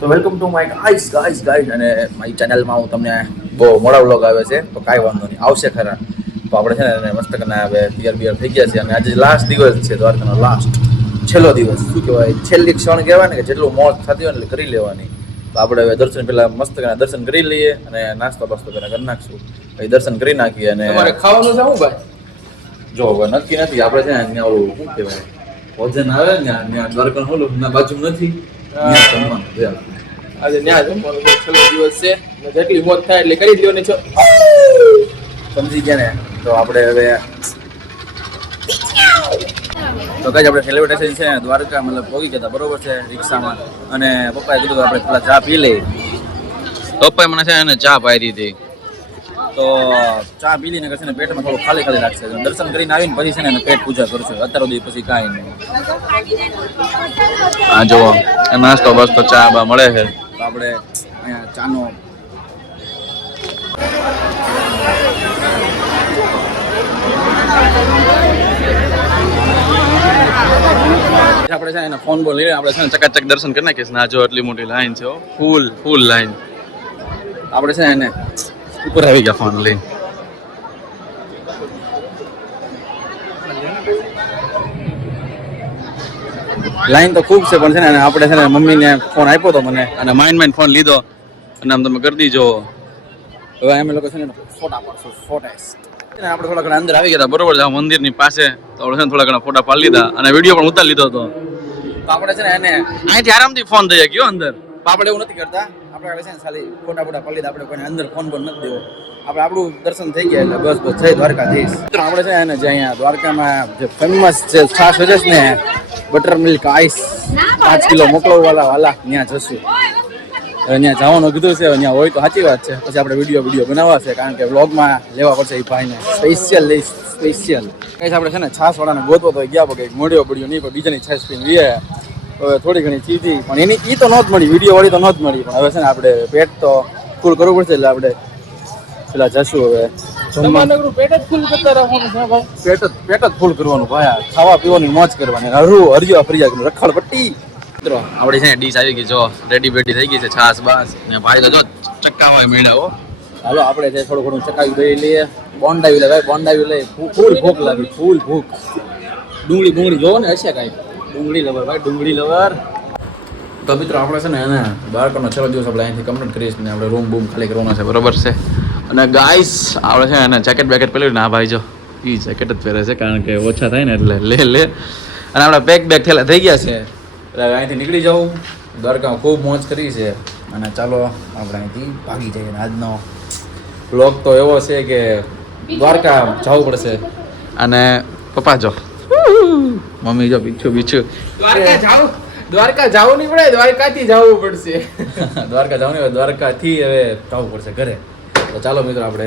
તો welcome to my guys અને મારી ચેનલમાં હું તમને બહુ મોડા વ્લોગ આવે છે તો કાંઈ વાંધો નહીં, આવશે ખરા. તો આપણે છે ને મસ્ત કરીને હવે તૈયાર થઈ ગયા છે અને આજે લાસ્ટ દિવસ છે દ્વારકાનો, લાસ્ટ છેલ્લો દિવસ. શું કહેવાય, છેલ્લી ક્ષણ કહેવાય ને કે જેટલું મોજ થતી હોય ને એટલે કરી લેવાની. તો આપણે હવે દર્શન પહેલાં મસ્ત કરીને દર્શન કરી લઈએ અને નાસ્તો બાસ્તો પહેલાં કરી નાખશું, પછી દર્શન કરી નાખીએ. અને ખાવાનું છે હું ભાઈ? જો હવે નક્કી નથી, આપણે છે ને ત્યાં ઓલું શું કહેવાય ભોજન આવે ને ત્યાં દ્વારકાનું ઓલું ના બાજુ નથી ત્યાં જમવાનું છે. આજે ન્યા જમવાનું છે, છેલ્લો દિવસ છે, જેટલી મોજ થાય એટલે કરી દેવાની છે. સમજી ગયા ને? તો આપણે હવે તો કઈ આપણે રેલવે સ્ટેશન છે દ્વારકા મતલબ પહોંચી ગયા હતા, બરોબર છે, રિક્ષામાં. અને પપ્પાએ કીધું આપણે પેલા ચા પી લઈએ. પપ્પાએ મને છે ને ચા પાઈ હતી, તો ચા પી લઈને છે ને પેટમાં થોડું ખાલી ખાલી લાગશે. દર્શન કરીને આવીને પછી છે ને પેટ પૂજા કરશું, અત્યાર સુધી પછી કાંઈ નહીં. હા જુઓ, નાસ્તો બસ્તો ચા બા મળે છે. તો આપણે અહીંયા ચાનો આપણે છે એને ફોન બોલ લઈએ, આપણે છે ને ચકાચક દર્શન કરી નાખીએ. ના જો એટલી મોટી લાઈન છે, ફૂલ લાઈન. આપણે છે એને ઉપર આવી ગયા ફોન લઈને. લાઈન તો ખૂબ છે પણ છે ને આપણે છે ને મમ્મીને ફોન આપ્યો હતો મને અને માઇન્ડ ફોન લીધો અને આમ તમે કરી દીજો. હવે અમે લોકો છે ને ફોટા પાડશું, ફોટાસ. આપણે થોડા ઘણા અંદર આવી ગયા હતા, બરોબર છે, મંદિરની પાસે. તો આપણે છે ને થોડા ઘણા ફોટા પાડી લીધા અને વિડીયો પણ ઉતારી લીધો હતો. તો આપણે છે ને એને અહીંથી આરામથી ફોન થઈ ગયો અંદર. આપણે એવું નથી કરતા, આપણે છે ને ખાલી ફોટા પાડી લીધા, આપણે કોઈને અંદર ફોન પણ નથી દેવો. આપણે આપણું દર્શન થઈ ગયા એટલે બસ જય દ્વારકાધીશ. આપણે છે ને જે અહીંયા દ્વારકામાં જે ફેમસ છે છાશ હોય છે ને, બટર મિલ્ક આઈસ 5 કિલો મોકલો વાલા ત્યાં જશું. ત્યાં જવાનું કીધું છે, ત્યાં હોય તો સાચી વાત છે. પછી આપણે વિડીયો બનાવવા છે, કારણ કે વ્લોગમાં લેવા પડશે એ ભાઈને સ્પેશિયલ. કંઈ આપણે છે ને છાશવાળાને ગોતવો તો ગયા કંઈક મળ્યો નહીં, પણ બીજાની છાશ પીને લઈએ. હવે થોડી ઘણી ચીધી પણ એની એ તો નહોત મળી, વિડીયો વાળી તો નહોત મળી. પણ હવે છે ને આપણે પેટ તો ફૂલ કરવું પડશે, એટલે આપણે પેલા જશું. હવે પેટ જ ફૂલ કરતા રહેવાનું છે ભાઈ, પેટ જ ફૂલ કરવાનું ભાઈ, ખાવા પીવાની મોજ કરવાની, હરિયા ફરિયા રખડ પટ્ટી. મિત્રો આપણી છે ને ડીશ આવી ગઈ, જો રેડી બેડી થઈ ગઈ છે, છાશ બાસ ને ભાઈ તો જો ચક્કામાં મેળાવો. હાલો આપણે જે થોડું ઘણું ચકાવી દઈ લઈએ. બોન્ડાવી લે ભાઈ, બોન્ડાવી લઈ. ફૂલ ભૂખ લાગી, ફૂલ ભૂખ. ડુંગળી જોવો ને હશે કાંઈ, ડુંગળી લવર ભાઈ, ડુંગળી લવર. તો મિત્રો આપણે છે ને એને દ્વારકાનો છેલ્લો દિવસ આપણે અહીંથી કમ્પ્લીટ કરીશ ને આપણે રૂમ બૂમ ખાલી કરવાનો છે, બરોબર છે. અને ગાઈસ આપણે છે એને જેકેટ બેકેટ પહેર્યું ને, આ ભાઈ જો એ જેકેટ જ પહેરે છે, કારણ કે ઓછા થાય ને એટલે લે. અને આપણે બેગ થયેલા થઈ ગયા છે, એટલે અહીંથી નીકળી જાઉં. દ્વારકામાં ખૂબ મોજ કરી છે અને ચાલો આપણે અહીંથી ભાગી જઈએ. આજનો બ્લોગ તો એવો છે કે દ્વારકા જવું પડશે. અને પપ્પા જો, મમ્મી જો પીછું દ્વારકા જવું નહીં પડે, દ્વારકાથી જવું પડશે. દ્વારકા જવું નહીં, દ્વારકાથી હવે જવું પડશે ઘરે. તો ચાલો મિત્રો આપણે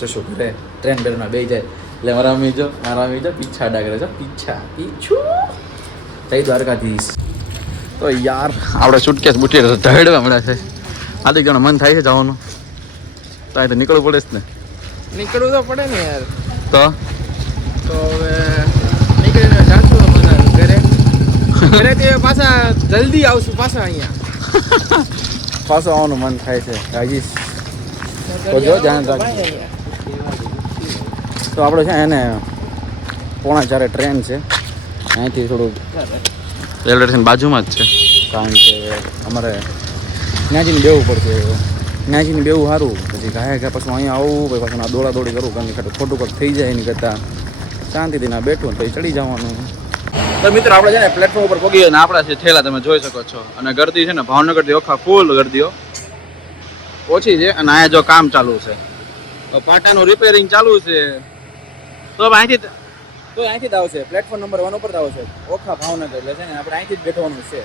જશું ઘરે. ટ્રેન બેરમાં બેસી જાય એટલે મારા મમ્મી જો પીછા અડા કરે છે, પીછું જય દ્વારકાધીશ. તો યાર આપણે સુટકેસ બુટી ઢળવા મળ્યા છે. આથી જણા મન થાય છે જવાનું, તો અહીં તો નીકળવું પડે જ ને. નીકળવું તો પડે ને યાર. તો હવે નીકળીને જાશું ઘરે તે પાછા જલ્દી આવશું પાછા અહીંયા. પાછું આવવાનું મન થાય છે રાજીશ, તો જો ધ્યાન રાખજો. તો આપણે છે એને 3:45 ટ્રેન છે, અહીંથી થોડુંક રેલવે સ્ટેશન બાજુમાં જ છે, કારણ કે અમારે ત્યાંજીને બેવું પડશે. ત્યાંજીને બેવું સારું, પછી ગયા પાછું અહીંયા આવું, પછી પાછું આ દોડાદોડી કરું, કારણ કે ખોટું કંઈક થઈ જાય એની કરતાં શાંતિથી ના બેઠું પછી ચડી જવાનું. તો મિત્રો આપણે છે ને પ્લેટફોર્મ ઉપર પહોંચી ગયા ને આપણા છે ઠેલા તમે જોઈ શકો છો. અને ગરદી છે ને ભાવનગરથી ઓખા ફૂલ ગરદીઓ ઓછી છે. અને અહીંયા જો કામ ચાલુ છે, પાટાનું રિપેરિંગ ચાલુ છે. તો અહીંથી જ આવશે, પ્લેટફોર્મ નંબર 1 ઉપર જ આવશે, ઓખા ભાવનગર. એટલે છે ને આપણે અહીંથી જ બેઠવાનું છે.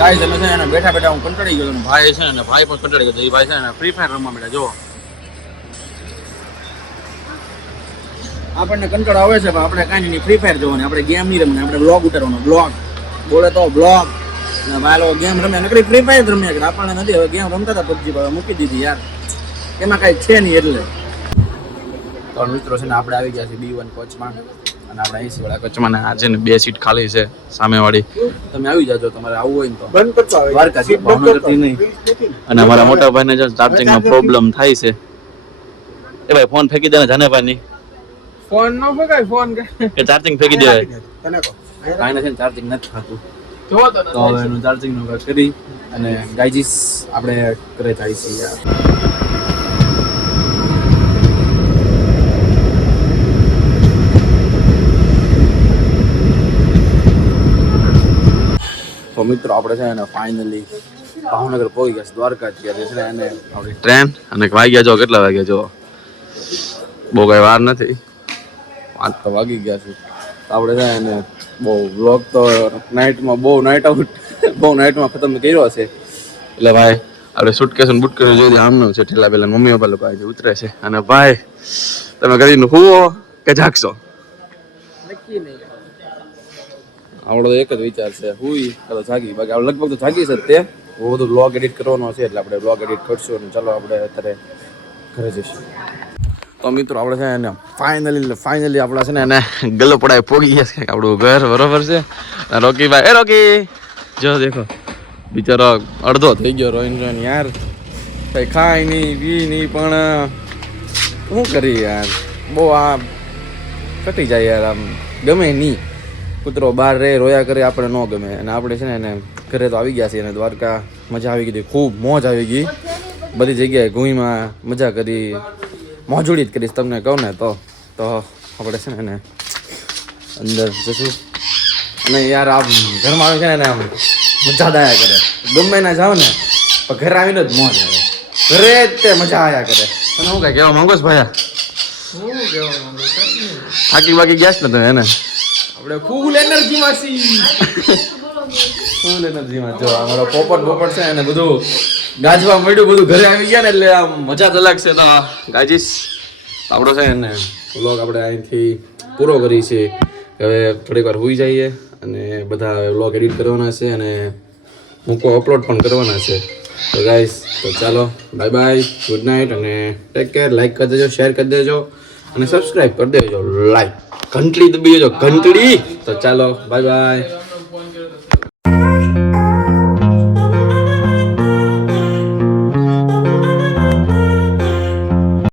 ગાઈસ અમે છે ને બેઠા હું કંટાળી ગયો, ભાઈ છે ને ભાઈ પણ કંટાળી ગયો. એ ભાઈ છે ને ફ્રી ફાયર રમવા મળ્યા. જો આપણને કંટાળો આવે છે પણ આપણે કાંઈ નહીં, ફ્રી ફાયર જોવાની, આપણે ગેમ નહીં રમવાની, આપણે બ્લોગ ઉતારવાનો. બ્લોગ બોલે તો બ્લોગ. ભાઈ લોકો ગેમ રમ્યા નકરી ફ્રી ફાયર રમ્યા કે આપણને નથી. હવે ગેમ રમતા હતા પબજી, મૂકી દીધી યાર, એમાં કાંઈ છે નહીં. એટલે તો તો મિત્રો છે ને આપણે આવી ગયા છે B1 કોચમાં અને આપણે AC વાળા કોચમાં ને આજે ને 2 સીટ ખાલી છે સામેવાળી. તમે આવી જાજો તમારે આવવું હોય ને તો બંધ કરતો આવે દ્વારકા થી ભાવનગરથી નહીં. અને અમારા મોટા ભાઈને જો ચાર્જિંગનો પ્રોબ્લેમ થાય છે. એ ભાઈ ફોન ફેંકી દે ને જાનેભાઈ ફોન ન ફગાય ફોન કે ચાર્જિંગ ફેંકી દેવાય. તને કહો કાંઈ નથી ચાર્જિંગ નથી થતું જોવો તો તો હવે એનું ચાર્જિંગ નું કરી અને ગાઈજીસ આપણે ઘરે જાય છીએ યાર. તો મિત્રો આપણે છે ને ફાઇનલી ભાવનગર પહોંચી ગયા છે દ્વારકા ત્યારે છે ને આપણી ટ્રેન અને વાગ્યા જો કેટલા વાગ્યા જો બહુ કઈ વાર નથી 5 તો વાગી ગયા છે. તો આપણે છે ને બહુ વ્લોગ તો નાઇટમાં નાઇટમાં ખતમ કર્યો છે એટલે ભાઈ આપણે સુટકેસ ને બુટકેસ જોઈ આમનું છે ઠેલા પેલા મમ્મી પપ્પા લોકો આજે ઉતરે છે અને ભાઈ તમે કરીને હુવો કે જાગશો નક્કી નહીં. આપણો તો એક જ વિચાર છે હુઈ કાં જાગી બાકી આપણે લગભગ તો જાગી છે તે બહુ બધું બ્લોગ એડિટ કરવાનો છે એટલે આપણે બ્લોગ એડિટ કરશું અને ચાલો આપણે અત્યારે ઘરે જઈશું. તો મિત્રો આપણે છે ને ફાઇનલી આપણા છે ને એને ગલ્લોપડાએ પોગી ગયા છે આપણું ઘર બરોબર છે. રોકીભાઈ રોકી જો દેખો બિચારો અડધો થઈ ગયો રોઈન યાર કઈ ખાય નહીં પી નહીં પણ શું કરી યાર બહુ આ કટી જાય યાર આમ ગમે નહીં કૂતરો બહાર રહે રોયા કરે આપણે ન ગમે અને આપણે છે ને એને ઘરે તો આવી ગયા છીએ અને દ્વારકા મજા આવી ગઈ ખૂબ મોજ આવી ગઈ બધી જગ્યાએ ઘૂમીમાં મજા કરી મોજુડી જ કરીશ તમને કહું ને તો આપણે છે ને એને અંદર જશું અને યાર આમ ઘરમાં આવે છે ને આમ મજા દાયા કરે ગમે ના જાઓ ને પણ ઘરે આવીને જ મોજ આવે ઘરે જ તે મજા આવ્યા કરે. અને હું કઈ કહેવા માંગો છો ભાઈ શું કહેવા માંગુ છું? થાકી બાકી ગયા છે ને તમે એને આપણે ફૂલ એનર્જીમાં છીએ. ફૂલ એનર્જીમાં જો અમારો પોપટ છે અને બધું ગાજવા મળ્યું બધું ઘરે આવી ગયા ને એટલે આમ મજા જ અલગ છે. તો ગાજીસ આપણો છે ને વ્લોગ આપણે અહીંથી પૂરો કરી છે. હવે થોડીક વાર હોઈ જઈએ અને બધા વ્લોગ એડિટ કરવાના છે અને અપલોડ પણ કરવાના છે. તો ગાઈસ તો ચાલો બાય બાય ગુડ નાઇટ અને ટેક કેર. લાઈક કરી દેજો શેર કરી દેજો અને સબસ્ક્રાઈબ કરી દેજો. લાઈક ઘંટડી દબાવી દેજો ઘંટડી. તો ચાલો બાય બાય. ફોન કર્યો તો